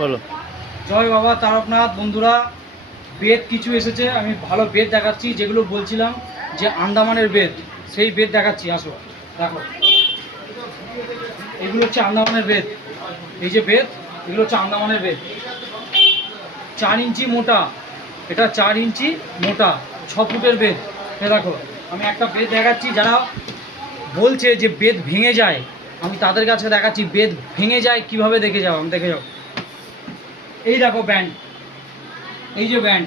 বলো। জয় বাবা তারকনাথ। বন্ধুরা, বেদ কিছু এসেছে, আমি ভালো বেদ দেখাচ্ছি, যেগুলো বলছিলাম যে আন্দামানের বেদ, সেই বেদ দেখাচ্ছি। আসো দেখো, এগুলো হচ্ছে আন্দামানের বেদ। এই যে বেদ, এগুলো হচ্ছে আন্দামানের বেদ। 4 ইঞ্চি মোটা, এটা 4 ইঞ্চি মোটা, 6 ফুটের বেদ। এ দেখো, আমি একটা বেদ দেখাচ্ছি। যারা বলছে যে বেদ ভেঙে যায়, আমি তাদের কাছে দেখাচ্ছি বেদ ভেঙে যায় কিভাবে। দেখে যাও, আমি দেখে যাও। এই দেখো ব্যান্ড, এই যে ব্যান্ড।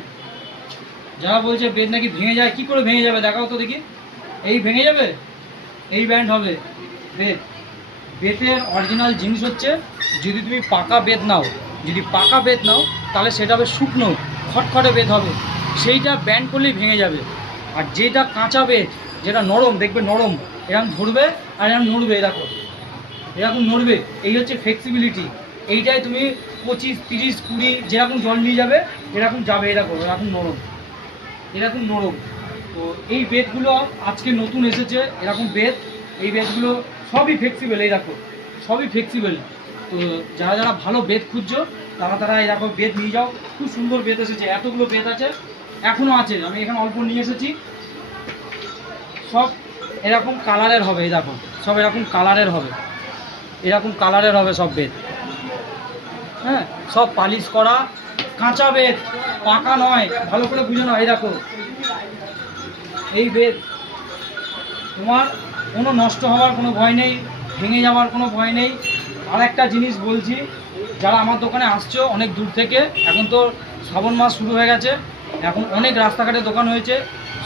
যারা বলছে বেদ নাকি ভেঙে যায়, কি করে ভেঙে যাবে দেখাও তো দেখি। এই ভেঙে যাবে? এই ব্যান্ড হবে বেদ। বেতের অরিজিনাল জিনিস হচ্ছে, যদি তুমি পাকা বেদ নাও, যদি পাকা বেদ নাও, তাহলে সেটা হবে শুকনো খটখটে বেদ হবে, সেইটা ব্যান্ড করলেই ভেঙে যাবে। আর যেটা কাঁচা বেদ, যেটা নরম, দেখবে নরম, এরকম ধরবে আর এরকম নড়বে, দেখো এরকম নড়বে। এই হচ্ছে ফ্লেক্সিবিলিটি। এইটাই তুমি 25, 30, 20 যেরকম জল নিয়ে যাবে এরকম যাবে। এরকম এরকম নরম, এরকম নরম। তো এই বেদগুলো আজকে নতুন এসেছে, এরকম বেদ। এই বেদগুলো সবই ফ্লেক্সিবল, এই দেখো সবই ফ্লেক্সিবল। তো যারা যারা ভালো বেদ খুঁজছো, তারা তারা এরকম বেদ নিয়ে যাও। খুব সুন্দর বেদ এসেছে, এতগুলো বেদ আছে, এখনও আছে। আমি এখানে অল্প নিয়ে এসেছি। সব এরকম কালারের হবে, এই দেখো সব এরকম কালারের হবে, এরকম কালারের হবে সব বেদ। হ্যাঁ, সব পালিশ করা কাঁচা বেদ, পাকা নয়। ভালো করে বুঝে নাও। এই দেখো, এই বেদ তোমার কোনো নষ্ট হওয়ার কোনো ভয় নেই, ভেঙে যাওয়ার কোনো ভয় নেই। আর একটা জিনিস বলছি, যারা আমার দোকানে আসছো অনেক দূর থেকে, এখন তো শ্রাবণ মাস শুরু হয়ে গেছে, এখন অনেক রাস্তাঘাটে দোকান হয়েছে,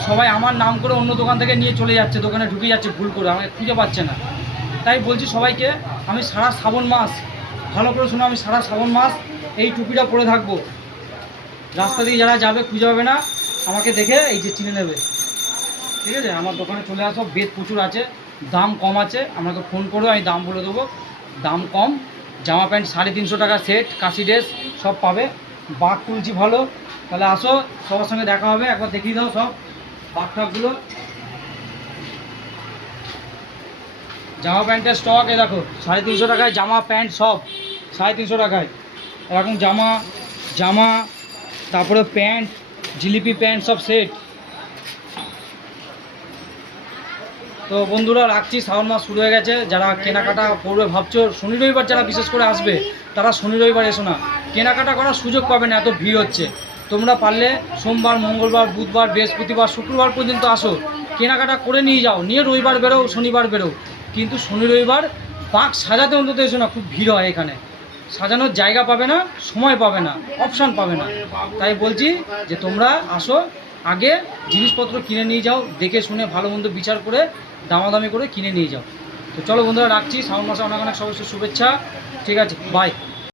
সবাই আমার নাম করে অন্য দোকান থেকে নিয়ে চলে যাচ্ছে, দোকানে ঢুকে যাচ্ছে ভুল করে, আমাকে খুঁজে পাচ্ছে না। তাই বলছি সবাইকে, আমি সারা শ্রাবণ মাস, ভালো করে শোনো, আমি সারা শ্রাবণ মাস এই টুপিটা পরে থাকবো। রাস্তা দিয়ে যারা যাবে খুঁজে পাবে না, আমাকে দেখে এই যে চিনে নেবে। ঠিক আছে, আমার দোকানে চলে আসো, বেদ প্রচুর আছে, দাম কম আছে, আমাকে ফোন করো, আমি দাম বলে দেবো। দাম কম, জামা প্যান্ট 350 টাকা সেট, কাশি ড্রেস সব পাবে। বাঘ তুলছি ভালো, তাহলে আসো, সবার সঙ্গে দেখা হবে। একবার দেখিয়ে দাও সব বাঘ ঠাকগুলো। জামা প্যান্টের স্টক, এ দেখো 350 টাকায় জামা প্যান্ট, সব 350 টাকায়। এরকম জামা, জামা তারপরে প্যান্ট, জিলিপি প্যান্ট, সব সেট। তো বন্ধুরা রাখছি, শ্রাবণ মাস শুরু হয়ে গেছে। যারা কেনাকাটা করবে ভাবছো, শনি রবিবার যারা বিশেষ করে আসবে, তারা শনি রবিবার এসো না, কেনাকাটা করার সুযোগ পাবে না, এত ভিড় হচ্ছে। তোমরা পারলে সোমবার, মঙ্গলবার, বুধবার, বৃহস্পতিবার, শুক্রবার পর্যন্ত আসো, কেনাকাটা করে নিয়ে যাও, নিয়ে রবিবার বেরো, শনিবার বেরো। কিন্তু শনি রবিবার বাঘ সাজাতে অন্তত এসো না, খুব ভিড় হয় এখানে, সাজানোর জায়গা পাবে না, সময় পাবে না, অপশান পাবে না। তাই বলছি যে তোমরা আসো, আগে জিনিসপত্র কিনে নিয়ে যাও, দেখে শুনে ভালো মন্দ বিচার করে দামাদামি করে কিনে নিয়ে যাও। তো চলো বন্ধুরা রাখছি, শ্রাবণ মাসে অনেক অনেক সবাই শুভেচ্ছা। ঠিক আছে, বাই।